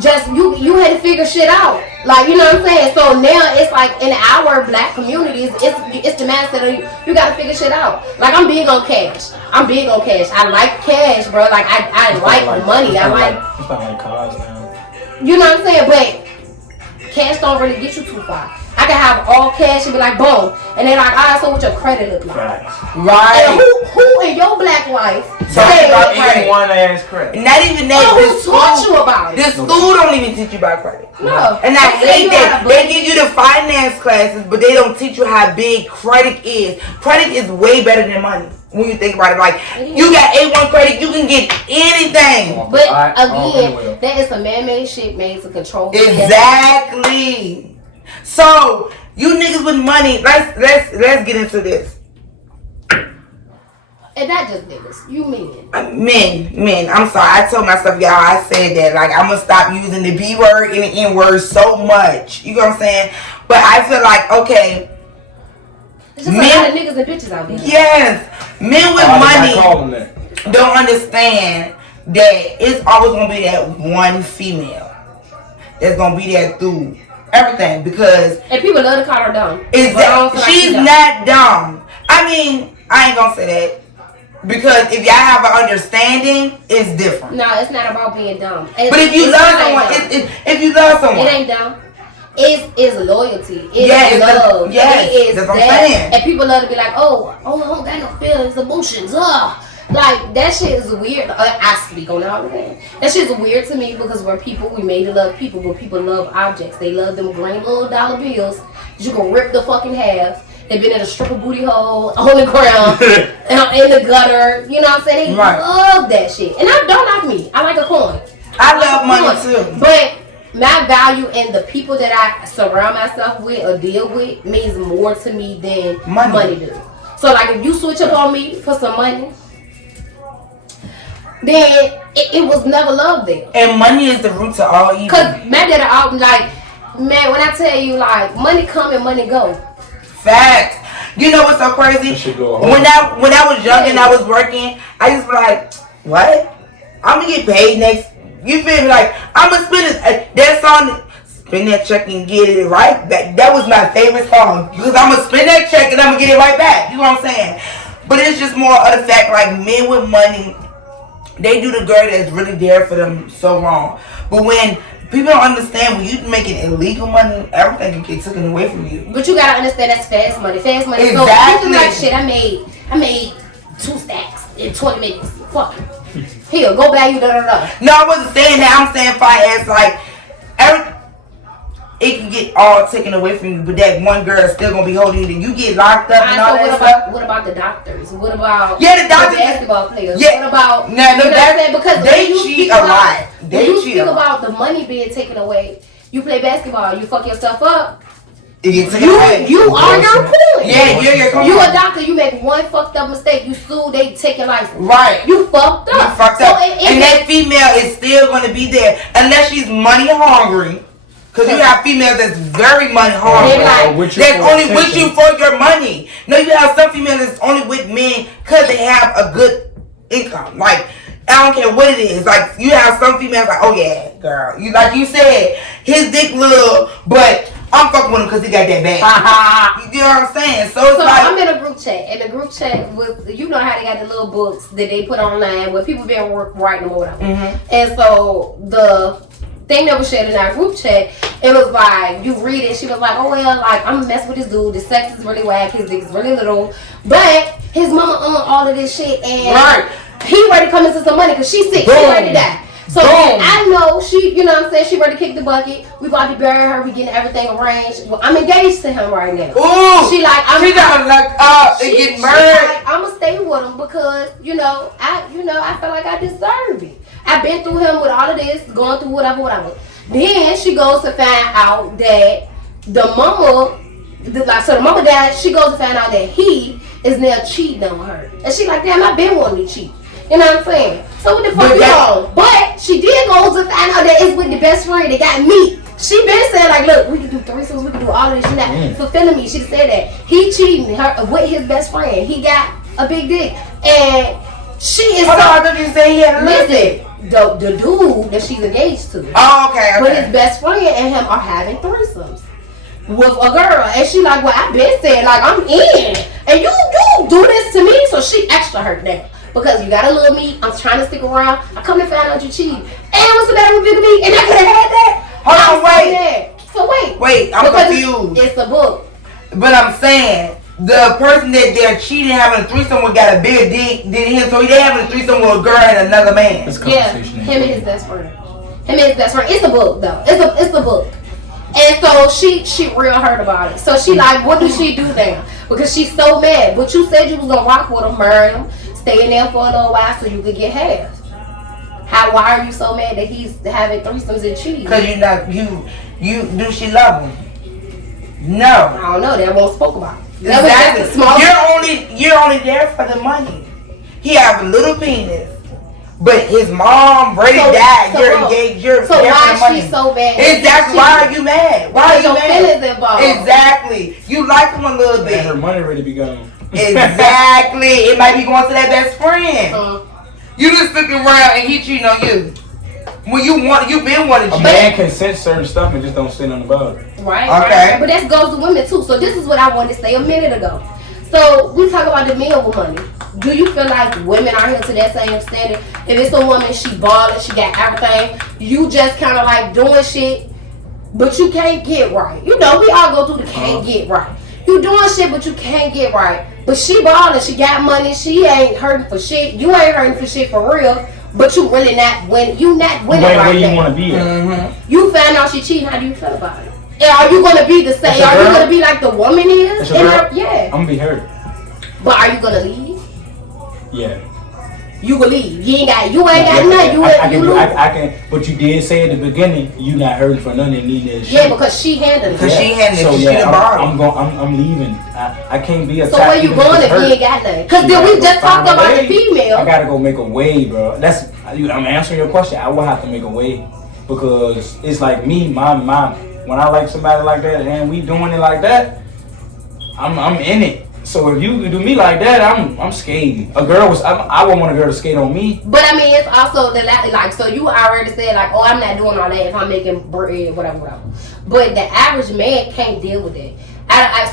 just you had to figure shit out. Like, you know what I'm saying? So now it's like in our black communities, it's the mindset of you gotta figure shit out. Like I'm big on cash. I like cash, bro. Like I like money. I like it's not like cars now. You know what I'm saying? But cash don't really get you too far. I can have all cash and be like, boom. And then like, alright, so what your credit look like? Right. And who in your black life say even one ass credit? Not even that. Who taught you about it? The school don't even teach you about credit. No. And I hate that. They give you the finance classes, but they don't teach you how big credit is. Credit is way better than money. When you think about it, like you got A1 credit, you can get anything. But again, that is a man-made shit made to control. Exactly. So you niggas with money, let's get into this. And not just niggas, you men. I'm sorry, I told myself, y'all, I said that like I'm gonna stop using the B word and the N word so much. You know what I'm saying? But I feel like okay. There's just a lot of niggas and bitches out there. Yes, men with money don't understand that it's always gonna be that one female that's gonna be there through everything because and people love to call her dumb. She's not dumb. I mean, I ain't gonna say that because if y'all have an understanding, it's different. No, it's not about being dumb. But if you love someone, if you love someone, it ain't dumb. It's loyalty. It's love. Yes, that's what I'm saying. And people love to be like, oh, I don't got no feelings, emotions. Like, that shit is weird. I speak on all of that. That shit is weird to me because we're people. We made to love people, but people love objects. They love them green little dollar bills that you can rip the fucking half. They've been in a stripper booty hole, on the ground, in the gutter. You know what I'm saying? They love that shit. And don't knock me. I like a coin. I love money too. But my value and the people that I surround myself with or deal with means more to me than money do. So like if you switch up on me for some money, then it was never love there. And money is the root to all evil. Cause my dad out like, man, when I tell you like money come and money go. Facts. You know what's so crazy? When I was young and I was working, I used to be like, what? I'm gonna get paid next. You feel me? Like I'm gonna spend that song. Spend that check and get it right back. That was my favorite song because I'm gonna spend that check and I'm gonna get it right back. You know what I'm saying? But it's just more of the fact like men with money, they do the girl that's really there for them so wrong. But when people don't understand, when you making illegal money, everything can get taken away from you. But you gotta understand that's fast money. Fast money. Exactly. So like shit, I made 2 stacks in 20 minutes. Fuck it. Here, go back you da. No, I wasn't saying that. I'm saying fire as like it can get all taken away from you, but that one girl is still gonna be holding you. Then you get locked up and all that stuff. What about the doctors? What about the doctors, the basketball players? Yeah. What about because they cheat a lot. When you speak about the money being taken away, you play basketball, you fuck yourself up. It gets taken away. You are your coin. Yeah, you're your coin. You a doctor, you make one fucked up mistake, you sue, they take your license. Right. You fucked up. You fucked up. And that female is still going to be there unless she's money hungry. Because you have females that's very money hungry. That's only with you for your money. No, you have some females that's only with men because they have a good income. Like, I don't care what it is. Like, you have some females like, oh yeah, girl. You like you said, his dick little, but I'm fucking with him because he got that bag. You know what I'm saying? So it's like, I'm in a group chat, and the group chat with, you know how they got the little books that they put online where people been writing them or whatever. And so the thing that was shared in our group chat, it was like, you read it, she was like, oh well, like, I'm gonna mess with this dude, the sex is really whack, his dick is really little, but his mama owned all of this shit, and he ready to come into some money because she's sick, she ready to die. So I know she, you know what I'm saying, she ready to kick the bucket. We about to bury her. We getting everything arranged. Well, I'm engaged to him right now. Ooh, she like, she got locked up and get murdered. Like, I'm gonna stay with him because I feel like I deserve it. I've been through him with all of this, going through whatever. Then she goes to find out that the mama died. She goes to find out that he is now cheating on her, and she like, damn, I've been wanting to cheat. You know what I'm saying? So what the fuck you on? But she did go to find out that it's with the best friend that got me. She been saying like, look, we can do threesomes, we can do all of this. She's not fulfilling me. She said that he cheating her with his best friend. He got a big dick, and she is. Hold on, I thought you say he had a listen. The dude that she's engaged to. Oh, okay. But his best friend and him are having threesomes with a girl, and she like, well, I've been saying like I'm in, and you do this to me, so she extra hurt now. Because you gotta love me, I'm trying to stick around. I come to find out you cheating. And what's the matter with me? And I could have had that. Hold on, wait, I'm confused. It's a book. But I'm saying, the person that they're cheating, having a threesome with, got a bigger dick than him, so they having a threesome with a girl and another man. Yeah, him and his best friend. It's a book though. It's a book. And so she real hurt about it. So she like, what does she do now? Because she's so mad. But you said you was gonna rock with him, marry him, stay in there for a little while so you could get half. Why are you so mad that he's having threesomes and cheating? Because do she love him? No. I don't know. That won't spoke about. Exactly. You're only there for the money. He have a little penis. But his mom already died. You're engaged. You're so there why for the money. She so bad? Exactly. Why are you mad? Why are you mad? Feelings involved. Exactly. You like him a little bit. Her money already be gone. Exactly. It might be going to that best friend. You just looking around and he cheating on you. When you've been wanting to cheat. A man can sense certain stuff and just don't say nothing about it. Right. Okay. Right. But that goes to women too. So this is what I wanted to say a minute ago. So we talk about the men with money. Do you feel like women are here to that same standard? If it's a woman, she ballin', she got everything, you just kind of like doing shit, but you can't get right. You know, we all go through the can't get right. You doing shit, but you can't get right. But she ballin', she got money, she ain't hurting for shit. You ain't hurting for shit for real, but you really not winning. You not winning right now. Where you want to be at. You found out she cheating, how do you feel about it? And are you gonna be the same? Are you gonna be like the woman is? Yeah. I'm gonna be hurt. But are you gonna leave? Yeah. You will leave. You ain't got nothing. I can. But you did say at the beginning, you not hurting for nothing, needing that shit. Yeah, because she handled it. Because she handled it. So she I'm leaving. I can't be a. So where you going if you ain't got nothing? Because then we just talked about the female. I gotta go make a way, bro. I'm answering your question. I will have to make a way because it's like me, my when I like somebody like that and we doing it like that, I'm in it. So if you do me like that, I'm skating. I wouldn't want a girl to skate on me. But I mean, it's also like, so you already said like, oh, I'm not doing all that if I'm making bread, whatever. But the average man can't deal with it.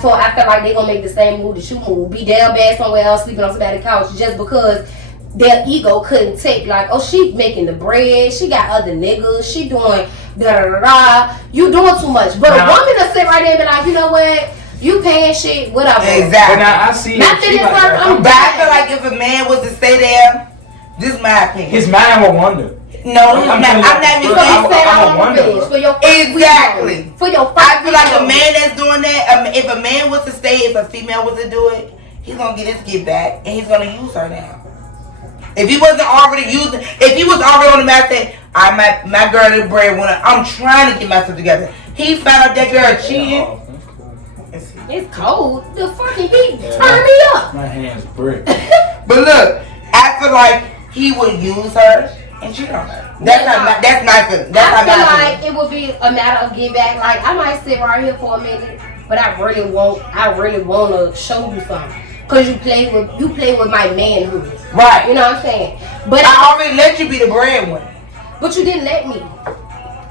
So I feel like they gonna make the same move that you move, be down bad somewhere else, sleeping on somebody's couch, just because their ego couldn't take like, oh, she making the bread, she got other niggas, she doing da-da-da-da. You doing too much. But a woman will sit right there and be like, you know what? You paying shit, whatever. Exactly. But now I see. Nothing is hurt. But I feel like if a man was to stay there, this is my opinion. His mind will wonder. No, I'm not wonder. For your exactly. For your I feel like a man that's doing that. If a man was to stay, if a female was to do it, he's gonna get his get back, and he's gonna use her now. If he wasn't already using, if he was already on the map saying, my girl is breadwinner, I'm trying to get myself together. He found out that girl cheating. It's cold. The fucking heat turn me up. My hands brick. But look, I feel like he would use her and cheat on her. That's my feeling. I feel like it would be a matter of get back. Like I might sit right here for a minute, but I really want to show you something. Cause you play with my manhood. Right. You know what I'm saying? But I already let you be the breadwinner. But you didn't let me.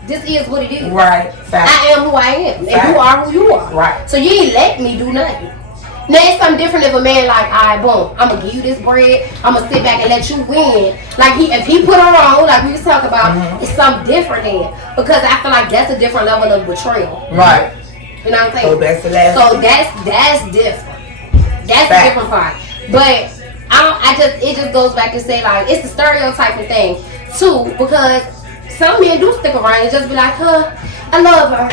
This is what it is. Right. Fact. I am who I am. And you are who you are. Right. So you ain't let me do nothing. Now it's something different if a man like, alright, boom, I'm gonna give you this bread, I'm gonna sit back and let you win. Like if he put her on, like we was talking about, it's something different then. Because I feel like that's a different level of betrayal. Right. You know what I'm saying? So that's the last. So that's different. That's the different part. But it just goes back to say like it's the stereotyping thing too, because some men do stick around and just be like, I love her.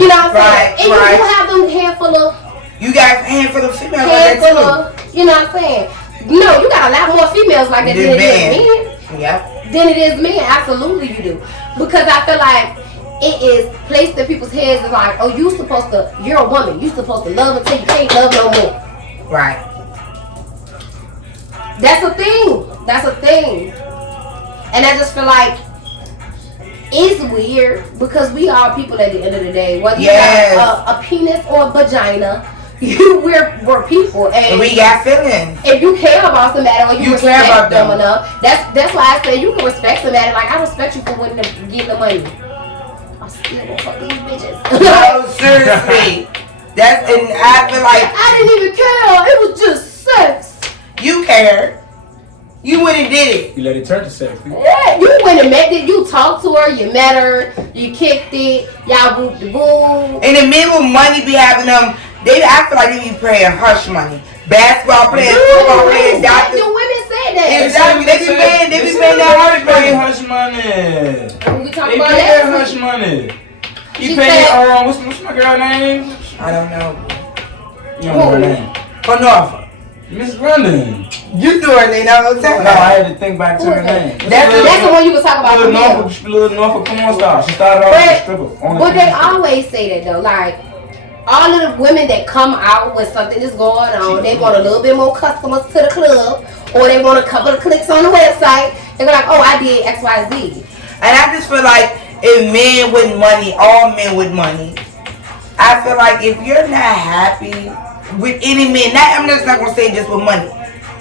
You know what I'm saying? And you do have them handful of. You got a handful of females like that too. You know what I'm saying? No, you got a lot more females like that than it is men. Yep. Than it is men. Absolutely you do. Because I feel like it is placed in people's heads as like, oh, you're a woman. You're supposed to love until you can't love no more. Right. That's a thing. And I just feel like it's weird because we are people at the end of the day. Whether you have a penis or a vagina, we're people. And we got feelings. If you care about somebody or you care respect about them enough, that's why I say you can respect somebody. Like I respect you for winning getting the money. I'm still gonna fuck these bitches. No, seriously. And I feel like I didn't even care. It was just sex. You cared. You went and did it. You let it turn to sex. Yeah, you went and met it. You talked to her. You met her. You kicked it. Y'all whooped the boo. And the men with money be having them. I feel like they be paying hush money. Basketball players, football players, doctors. The women say that. Exactly. They be paying that hush money. We talk they about pay that hush money. She You pay said, what's my girl name? I don't know. You don't know her name. For Norfolk. Miss London. You do her name, no, I had to think back to her name. That's the one you was talking about. Little Norfolk porn star. She started off as a stripper. But they always say that though, like all of the women that come out when something is going on, they want a little bit more customers to the club, or they want a couple of clicks on the website. They're like, oh, I did X, Y, Z. And I just feel like if men with money, all men with money, I feel like if you're not happy with any man, I'm just not gonna say just with money,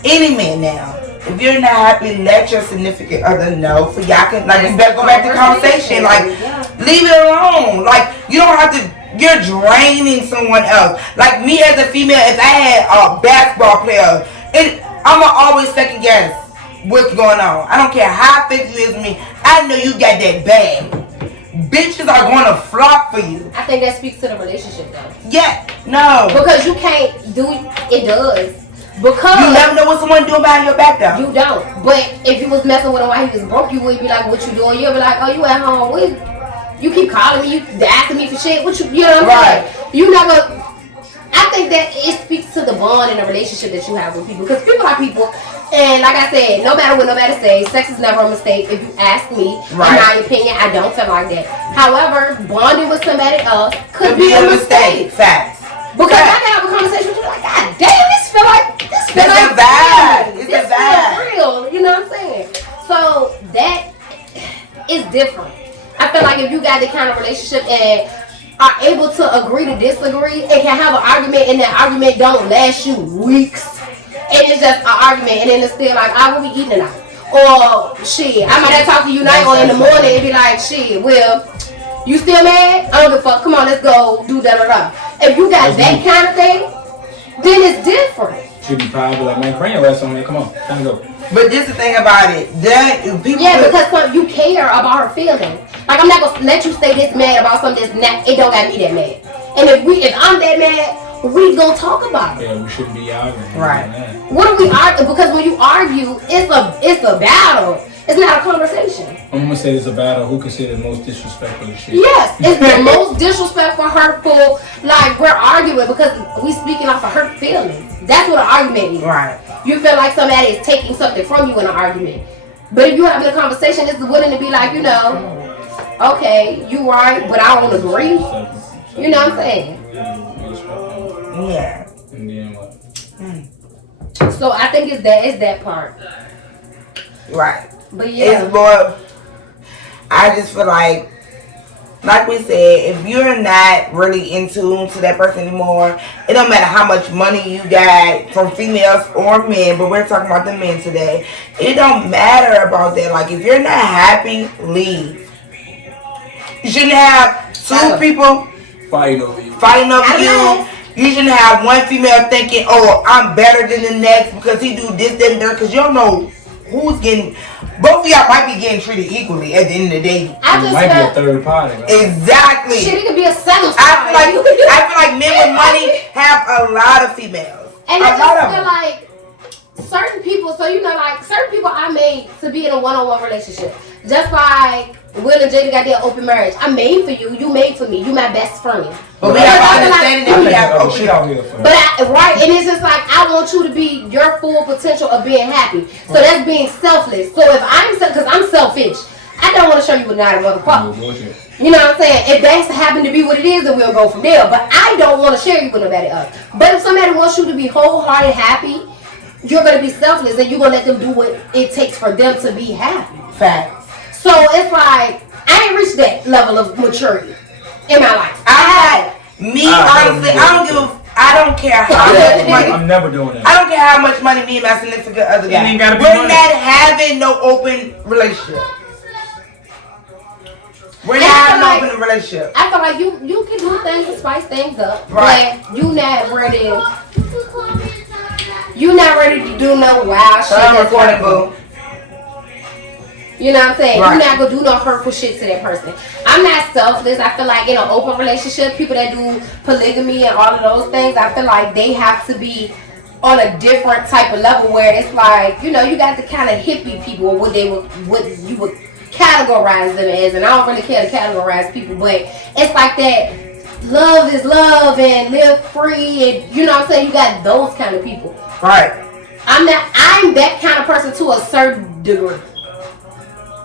any man now. If you're not happy, let your significant other know. For y'all can you better go back to conversation. Like leave it alone. Like you don't have to. You're draining someone else. Like me as a female, if I had a basketball player, I'ma always second guess what's going on. I don't care how fit you is with me. I know you got that bag. Bitches are going to flock for you. I think that speaks to the relationship though. Yeah, no. Because you can't do it does. Because you never know what someone doing behind your back though. You don't. But if you was messing with him while he was broke, you would be like, what you doing? You'd be like, oh, you at home with. You keep calling me, you asking me for shit. What you know what I'm saying? You not gonna. I think that it speaks to the bond and the relationship that you have with people. Because people are people. And like I said, no matter what nobody says, sex is never a mistake. If you ask me, in my opinion, I don't feel like that. However, bonding with somebody else could be a mistake. Facts. Because I can have a conversation with you like, God damn, this feel like a vibe. It's a vibe. Real. You know what I'm saying? So that is different. I feel like if you got the kind of relationship and are able to agree to disagree and can have an argument and that argument don't last you weeks and it's just an argument and then it's still like, I will be eating tonight. Or shit, I might have talked to you night or in the morning and be like, shit, well, you still mad? I don't give a fuck. Come on, let's go do da. If you got that kind of thing, then it's different. Should be probably like, man, crank your ass on there. Come on, time to go. But this is the thing about it. Because you care about her feelings. Like I'm not gonna let you stay this mad about something that's not. It don't got me that mad. And if I'm that mad, we gonna talk about it. Yeah, we shouldn't be arguing. Right. What do we argue? Because when you argue, it's a battle. It's not a conversation. I'm gonna say it's a battle. Who can say the most disrespectful shit? Yes, it's the most disrespectful, hurtful. Like we're arguing because we speaking off of hurt feelings. That's what an argument is. Right. You feel like somebody is taking something from you in an argument. But if you having a conversation, it's willing to be like, okay, you right, but I don't agree. You know what I'm saying? Yeah. And then what? So I think it's that part. Right. But yeah. It's more, I just feel like we said, if you're not really in tune to that person anymore, it don't matter how much money you got from females or men, but we're talking about the men today. It don't matter about that. Like, if you're not happy, leave. You shouldn't have two people Fighting over you. You shouldn't have one female thinking, oh, I'm better than the next because he do this, that, and that, because you don't know who's getting. Both of y'all might be getting treated equally at the end of the day. It might be a third party. Right? Exactly. Shit, it could be a second I feel like men with money have a lot of females. And I just feel like certain people, so you know, like certain people I made to be in a one-on-one relationship. Just like Will and JD got their open marriage. I made for you, you made for me, you my best friend. But we have to understand that we have open shit out here for right, and it's just like I want you to be your full potential of being happy. So that's being selfless. So if because I'm selfish, I don't want to show you another motherfucker. You know what I'm saying? If that's happen to be what it is, then we'll go from there. But I don't want to share you with nobody else. But if somebody wants you to be wholehearted happy, you're going to be selfless and you're going to let them do what it takes for them to be happy. Facts. So it's like, I ain't reached that level of maturity in my life. Honestly, I don't care how much money. I'm never doing that. I don't care how much money me and my significant other got. We're not having no open relationship. We're not having no open relationship. I feel like you can do things to spice things up. Right. But you not ready. You not ready to do no wild shit. I'm recording, boo. You know what I'm saying? Right. You're not gonna do no hurtful shit to that person. I'm not selfless. I feel like in an open relationship, people that do polygamy and all of those things, I feel like they have to be on a different type of level where it's like, you know, you got the kind of hippie people or what you would categorize them as, and I don't really care to categorize people, but it's like that love is love and live free, and you know what I'm saying? You got those kind of people. Right. I'm that kind of person to a certain degree.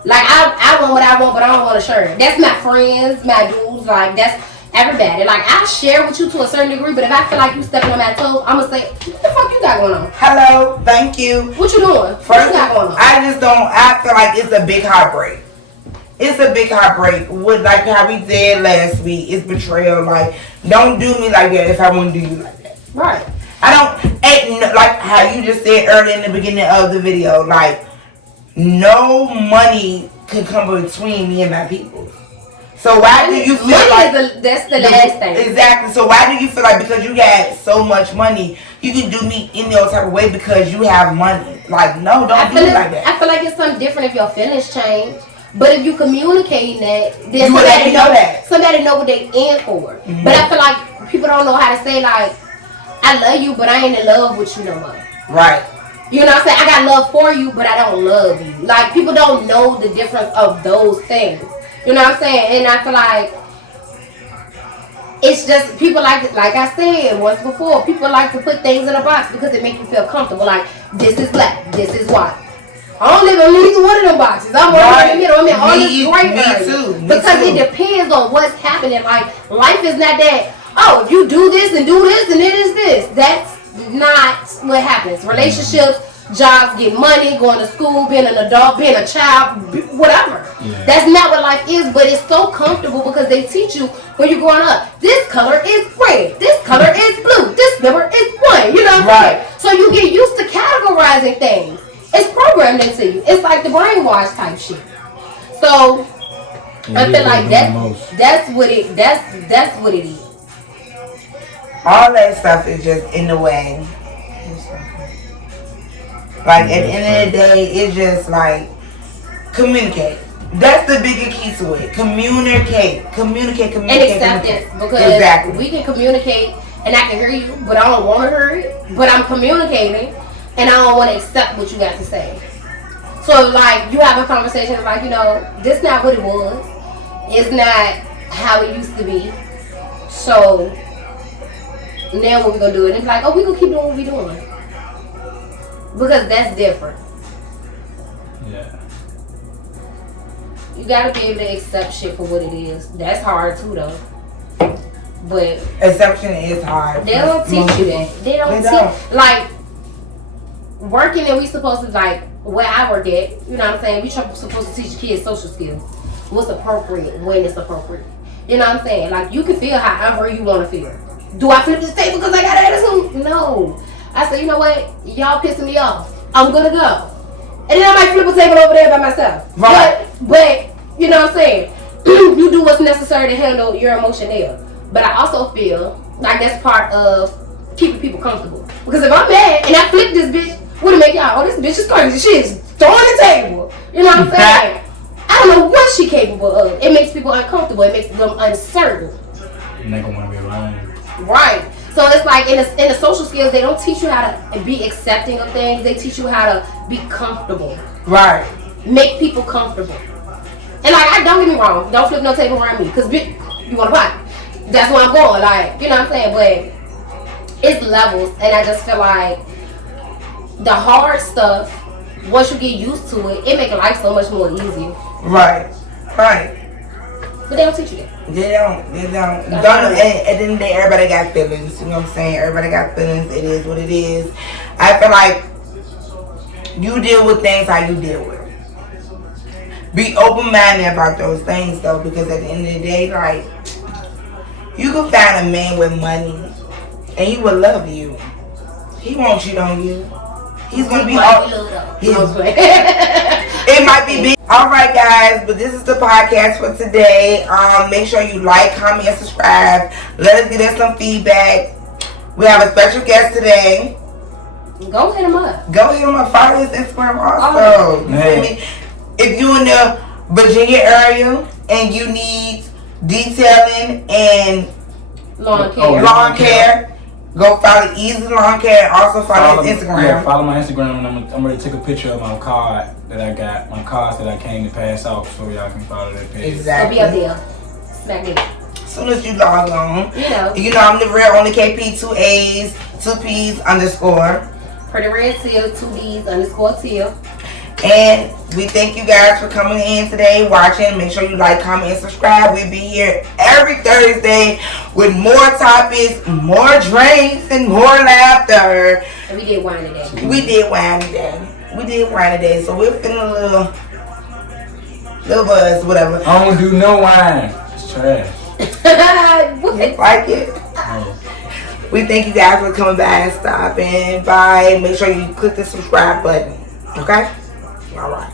Like I want what I want, but I don't want to share it. That's my friends, my dudes, like that's everybody. Like I share with you to a certain degree, but if I feel like you stepping on my toes, I'm gonna say, what the fuck you got going on? Hello, thank you. What you doing? First, what you got going on? I feel like it's a big heartbreak. It's a big heartbreak. With like how we said last week, it's betrayal. Like, don't do me like that if I wouldn't do you like that. Right. Like how you just said earlier in the beginning of the video, like, no money can come between me and my people. So why do you feel like that's the last thing? Exactly. So why do you feel like because you got so much money, you can do me any other type of way because you have money? Like, no, don't do it like that. I feel like it's something different if your feelings change. But if you communicating that, then somebody know what they in for. Mm-hmm. But I feel like people don't know how to say like, I love you, but I ain't in love with you no more. Right. You know what I'm saying? I got love for you, but I don't love you. Like, people don't know the difference of those things. You know what I'm saying? And I feel like it's just people like I said once before, people like to put things in a box because it makes you feel comfortable. Like, this is black, this is white. I don't live in neither one of them boxes. I'm right in the middle. I mean, all this great because it depends on what's happening. Like, life is not that, oh, if you do this and it is this. That's not what happens. Relationships, jobs, get money, going to school, being an adult, being a child, whatever. Yeah. That's not what life is, but it's so comfortable because they teach you when you're growing up. This color is red. This color is blue. This number is 1. You know what I'm saying? So you get used to categorizing things. It's programmed into you. It's like the brainwash type shit. So I feel like that's what it is. All that stuff is just in the way. Like, at the end of the day, it's just like, communicate. That's the bigger key to it. Communicate. And acceptance. Because we can communicate and I can hear you, but I don't want to hear it. But I'm communicating and I don't want to accept what you got to say. So, like, you have a conversation like, you know, this not what it was. It's not how it used to be. So now what we gonna do? And it's like, oh, we gonna keep doing what we doing. Because that's different. Yeah. You gotta be able to accept shit for what it is. That's hard too, though. But Exception is hard. they don't teach you that. They don't teach. Like, working and we supposed to, like, where I work at, you know what I'm saying? We supposed to teach kids social skills. What's appropriate, when it's appropriate. You know what I'm saying? Like, you can feel however you want to feel. Do I flip this table because I got attitude? No. I said, you know what? Y'all pissing me off. I'm gonna go. And then I might flip a table over there by myself. Right. But you know what I'm saying? You do what's necessary to handle your emotion there. But I also feel like that's part of keeping people comfortable. Because if I'm mad and I flip this bitch, what it make y'all? Oh, this bitch is crazy. She's throwing the table. You know what I'm saying? I don't know what she's capable of. It makes people uncomfortable. It makes them uncertain. And they gonna want to be alone. Right. So it's like in the social skills, they don't teach you how to be accepting of things. They teach you how to be comfortable. Right. Make people comfortable. And like, don't get me wrong. Don't flip no table around me. Because you want to fight. That's where I'm going. Like, you know what I'm saying? But it's levels. And I just feel like the hard stuff, once you get used to it, it makes life so much more easier. Right. Right. But they don't teach you that. They don't. At the end of the day, everybody got feelings. You know what I'm saying? Everybody got feelings. It is what it is. I feel like you deal with things how you deal with it. Be open-minded about those things, though, because at the end of the day, like, you can find a man with money, and he will love you. He won't cheat on you. He's gonna be all. It might be big. Alright guys, but this is the podcast for today. Make sure you like, comment, and subscribe. Let us get us some feedback. We have a special guest today. Go hit him up. Follow his Instagram also. You feel me? If you in the Virginia area and you need detailing and lawn care, go follow Easy Lawn Care. Also follow his Instagram. Yeah, follow my Instagram, and I'm ready to take a picture of my card that I got, my cards that I came to pass out, so y'all can follow that page. Exactly. It'll be up there. Smack it. As soon as you log on, you know I'm the real only KP, 2 A's, 2 P's _ Pretty Red Teal, 2 D's _ Teal. And we thank you guys for coming in today, watching. Make sure you like, comment, and subscribe. We'll be here every Thursday with more topics, more drinks, and more laughter. And we did wine today. We did wine today, so we're feeling a little buzz, whatever. I don't do no wine. It's trash. Like it. We thank you guys for coming by and stopping by. Make sure you click the subscribe button. Okay? All right.